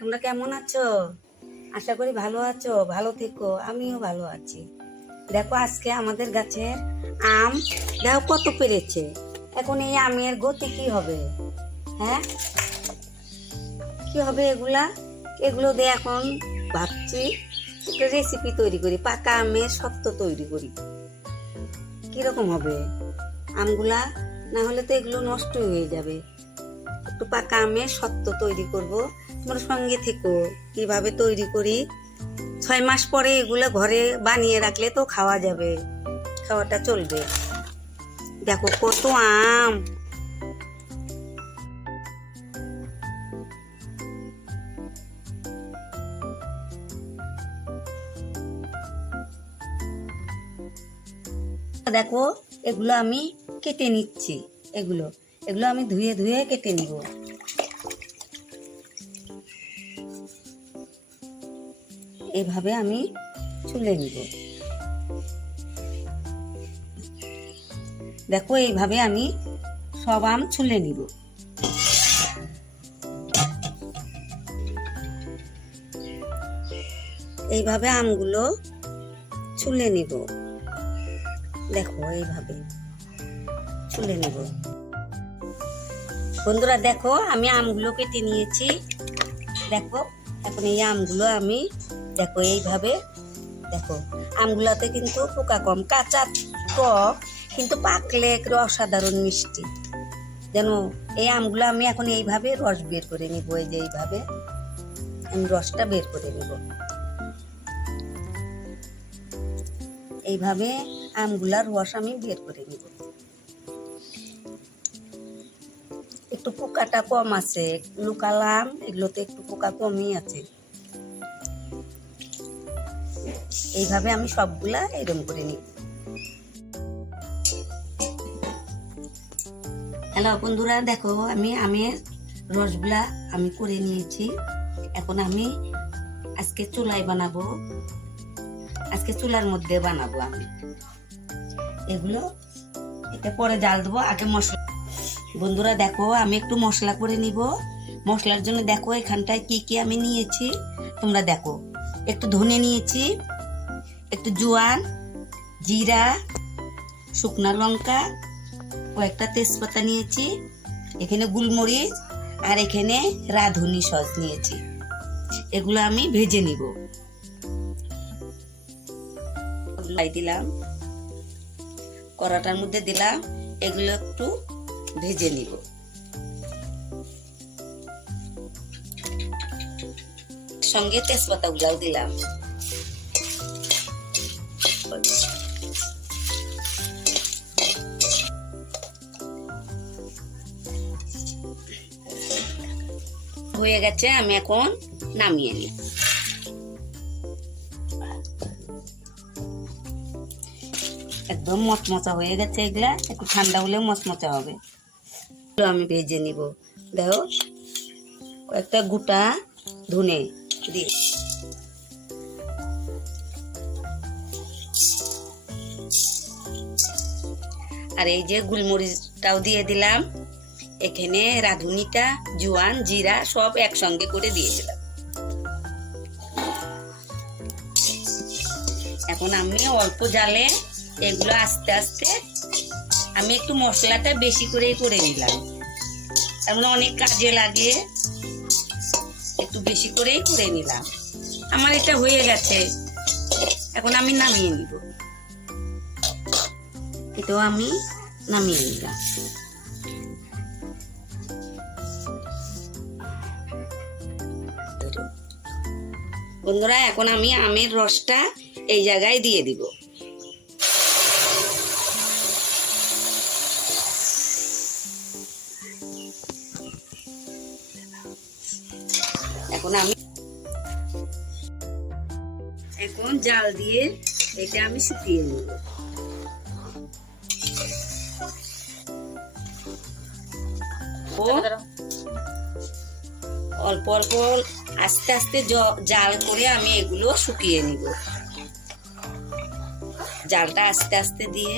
তোমরা কেমন আছো? আশা করি ভালো আছো। ভালো থেকো, আমিও ভালো আছি। দেখো আজকে আমাদের গাছের আম দেখো কত পেরেছে। এখন এই আমের গতি কি হবে? হ্যাঁ, কি হবে এগুলা? এগুলো দিয়ে এখন ভাবছি একটা রেসিপি তৈরি করি, পাকা আমের সত্ত্ব তৈরি করি। কিরকম হবে আমগুলা? না হলে তো এগুলো নষ্ট হয়ে যাবে। একটু পাকা আমের সত্ত্ব তৈরি করব। তোমার সঙ্গে থেকো কিভাবে তৈরি করি। 6 মাস পরে এগুলো ঘরে বানিয়ে রাখলে তো খাওয়া যাবে, খাওয়াটা চলবে। দেখো কত আম। দেখো এগুলো আমি কেটে নিচ্ছি। এগুলো এগুলো আমি ধুয়ে ধুয়ে কেটে নিব। এভাবে আমি ছুলে নিব। দেখো এইভাবে আমি সব আম ছুলে নিব। এইভাবে আমগুলো ছুলে নিব। দেখো এইভাবে ছুলে নিব। বন্ধুরা দেখো আমি আমগুলো কেটে নিয়েছি। দেখো এখন এই আমগুলো আমি দেখো এইভাবে, দেখো আমগুলোতে কিন্তু পোকা কম, কাঁচা টক, কিন্তু পাকলে একটু অসাধারণ মিষ্টি। যেন এই আমগুলো আমি এখন এইভাবে রস বের করে নিব। এই যে এইভাবে আমি রসটা বের করে নিব। এইভাবে আমগুলার রস আমি বের করে নিব। একটু পোকাটা কম আছে, লুকালাম এগুলোতে একটু পোকা কমই আছে। এইভাবে আমি সবগুলা এরকম করে নিব। হ্যালো বন্ধুরা, দেখো আমি আমের রসগুলা আমি করে নিয়েছি। এখন আমি আজকে চুলায় বানাবো, আজকে চুলার মধ্যে বানাবো আমি এগুলো। এটা পরে জাল দেবো, আগে মশলা। বন্ধুরা দেখো আমি একটু মশলা করে নিব। মশলার জন্য দেখো এখানটায় কি কি আমি নিয়েছি তোমরা দেখো। একটু ধনে নিয়েছি, একটু জোয়ান, জিরা, শুকনা লঙ্কা, কয়েকটা তেজপাতা নিয়েছি, এখানে গোলমরিচ, আর এখানে রাঁধুনি সস নিয়েছি। এগুলো আমি ভেজে নিব। দিলাম কড়াটার মধ্যে দিলাম, এগুলো একটু ভেজে নিব। সঙ্গে তেজপাতা গুলাও দিলাম। হয়ে গেছে, আমি এখন নামিয়ে নিই। একদম মচমচা হয়ে গেছে। এগুলা একটু ঠান্ডা হলে মচমচা হবে। আমি ভেজে নিব। দেখো কয়েকটা গোটা ধনে দিয়ে, আর এই যে গোলমরিচটাও দিয়ে দিলাম। এখানে রাঁধুনিটা, জোয়ান, জিরা সব একসঙ্গে করে দিয়ে দিলাম। এখন আমি অল্প জালে এগুলো আস্তে আস্তে, আমি একটু মশলাটা বেশি করেই করে নিলাম, এমন অনেক কাজে লাগে, একটু বেশি করেই করে নিলাম। আমার এটা হয়ে গেছে, এখন আমি নামিয়ে নিব। এটাও আমি নামিয়ে নিলাম। বন্ধুরা এখন আমি আমের রসটা এই জায়গায় দিয়ে দিব। এখন জাল দিয়ে এটা আমি শুকিয়ে নেব। অল্প অল্প আস্তে আস্তে জাল করে আমি এগুলো শুকিয়ে নিব। জালটা আস্তে আস্তে দিয়ে,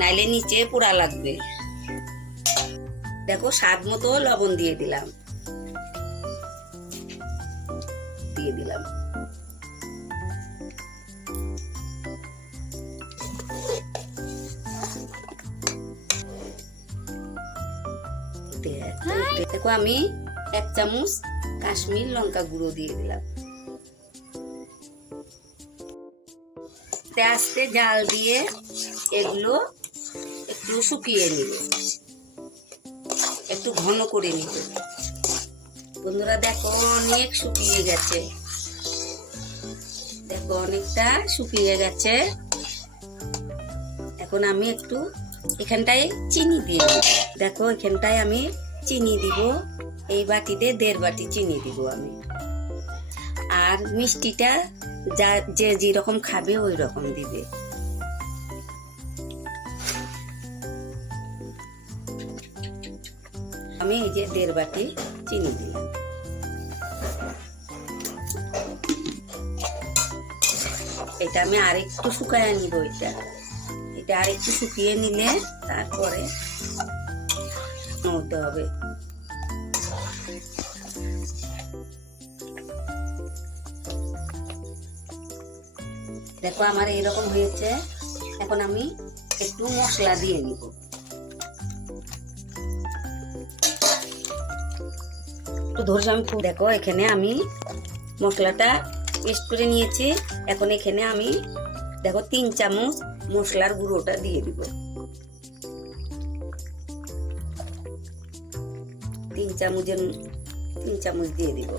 নাইলে নিচে পোড়া লাগবে। দেখো স্বাদ মতো লবণ দিয়ে দিলাম। দিয়ে দিলাম। দেখো আমি 1 চামচ কাশ্মীর লঙ্কা গুঁড়ো দিয়ে দিলাম। আস্তে জাল দিয়ে এগুলো একটু শুকিয়ে নিব, একটু ঘন করে নিব। বন্ধুরা দেখো অনেক শুকিয়ে গেছে, দেখো অনেকটা শুকিয়ে গেছে। এখন আমি একটু এখানটায় চিনি দিয়ে দিব। দেখো এখানটায় আমি চিনি দিব, এই বাটিতে 1.5 বাটি চিনি দিব আমি। আর মিষ্টিটা যে যেরকম খাবে ওই রকম দিবে। আমি এই যে 1.5 বাটি চিনি দিলাম। এটা আমি আরেকটু শুকায় নিব। এটা আরেকটু শুকিয়ে নিলে তারপরে হতে হবে। দেখো আমার এইরকম হয়েছে। এখন আমি একটু মশলা দিয়ে নিব। একটু ধরছি আমি। দেখো এখানে আমি মশলাটা পেস্ট করে নিয়েছি। এখন এখানে আমি দেখো 3 চামচ মশলার গুঁড়োটা দিয়ে দিব। 3 চামচ দিয়ে দিব।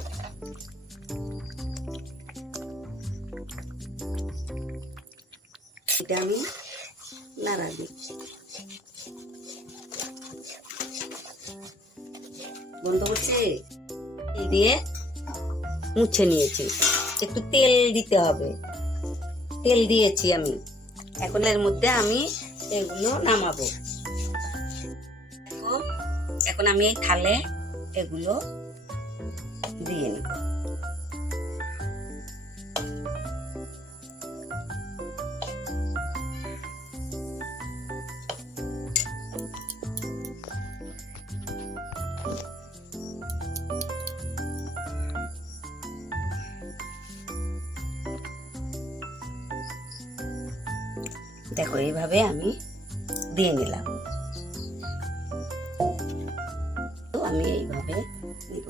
এটা আমি নাড়া দিচ্ছি। বন্ধ করছি দিয়ে মুছে নিয়েছি। একটু তেল দিতে হবে, তেল দিয়েছি আমি। এখন এর মধ্যে আমি এগুলো নামাবো। এখন আমি এই থালে এগুলো দিয়ে নিব। দেখো এইভাবে আমি দিয়ে নিলাম। তো আমি এইভাবে নিব।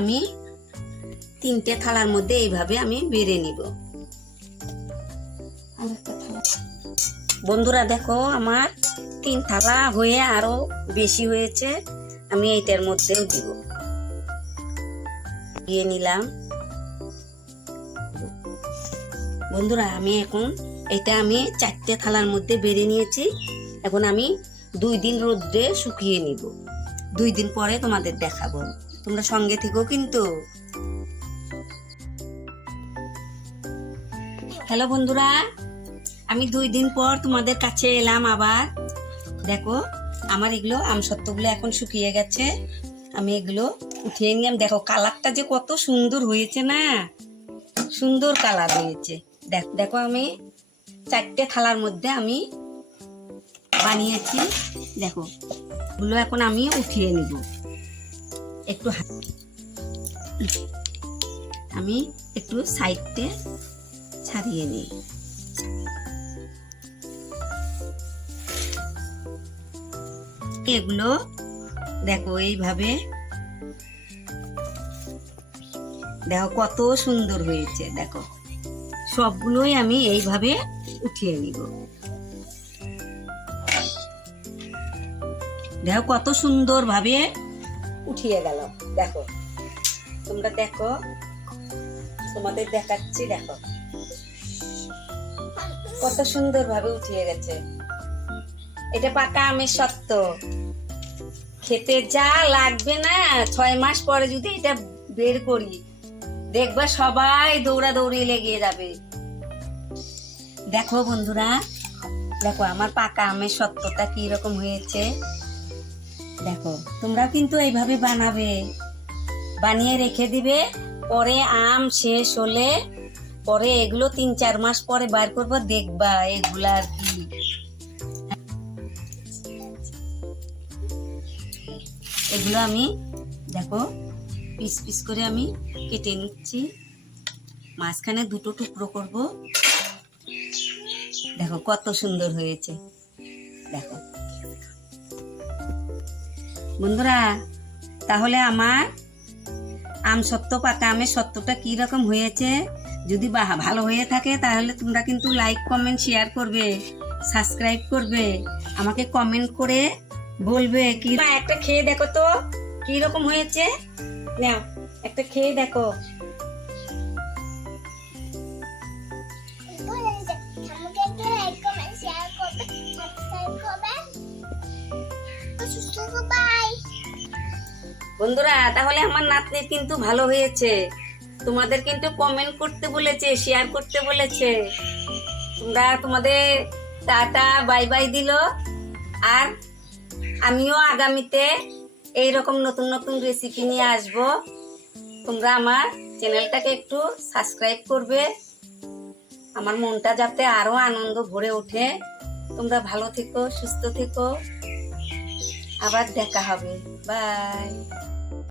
আমি 3টে থালার মধ্যে এইভাবে আমি বেড়ে নিব। বন্ধুরা দেখো আমার 3 থালা হয়ে আরো বেশি হয়েছে। আমি এইটার মধ্যেও দিব, দিয়ে নিলাম। বন্ধুরা আমি এখন এটা আমি 4টে থালার মধ্যে বেড়ে নিয়েছি। এখন আমি 2 দিন রোদ্রে শুকিয়ে নিব। 2 দিন পরে তোমাদের দেখাবো, তোমরা সঙ্গে থেকো কিন্তু। হ্যালো বন্ধুরা, আমি 2 দিন পর তোমাদের কাছে এলাম আবার। দেখো আমার এগুলো আমসত্ত্বগুলো এখন শুকিয়ে গেছে। আমি এগুলো উঠিয়ে নিলাম। দেখো কালারটা যে কত সুন্দর হয়েছে না, সুন্দর কালার হয়েছে। দেখো আমি 4টে থালার মধ্যে আমি বানিয়েছি। দেখো এগুলো এখন আমি উঠিয়ে নিব। একটু আমি একটু সাইডে ছাড়িয়ে নিই। এগুলো দেখো এইভাবে, দেখো কত সুন্দর হয়েছে। দেখো সবগুলোই আমি এইভাবে উঠিয়ে নিব। দেখো কত সুন্দর ভাবে উঠিয়ে গেল। দেখো তোমরা দেখো, তোমাদের দেখাচ্ছি। দেখো কত সুন্দর ভাবে উঠিয়ে গেছে। এটা পাকা আমের সত্ত্ব, খেতে যা লাগবে না। 6 মাস পরে যদি এটা বের করি, দেখবা সবাই দৌড়াদৌড়ি লেগে যাবে। দেখো বন্ধুরা, দেখো আমার পাকা আমের সত্ত্বটা কি রকম হয়েছে। দেখো তোমরা কিন্তু এইভাবে বানাবে, বানিয়ে রেখে দিবে। পরে আম শেষ হলে পরে এগুলো 3-4 মাস পরে বার করবো, দেখবা এগুলা আর কি। এগুলো আমি দেখো পিস পিস করে আমি কেটে নিচ্ছি, মাঝখানে 2টো টুকরো করব। দেখো কত সুন্দর হয়েছে। দেখো বন্ধুরা, তাহলে আমার আম সত্ত্ব, পাকা আমের সত্ত্বটা কি রকম হয়েছে, যদি ভালো হয়ে থাকে তাহলে তোমরা কিন্তু লাইক কমেন্ট শেয়ার করবে, সাবস্ক্রাইব করবে, আমাকে কমেন্ট করে বলবে কি। একটা খেয়ে দেখো তো কি রকম হয়েছে, নাও একটা খেয়ে দেখো। বন্ধুরা, তাহলে আমার নাতনির কিন্তু ভালো হয়েছে, তোমাদের কিন্তু কমেন্ট করতে বলেছে, শেয়ার করতে বলেছে। তোমরা তোমাদের টাটা বাই বাই দিল। আর আমিও আগামীতে এইরকম নতুন নতুন রেসিপি নিয়ে আসব। তোমরা আমার চ্যানেলটাকে একটু সাবস্ক্রাইব করবে, আমার মনটা যাতে আরো আনন্দ ভরে ওঠে। তোমরা ভালো থেকো, সুস্থ থেকো, আবার দেখা হবে, বাই।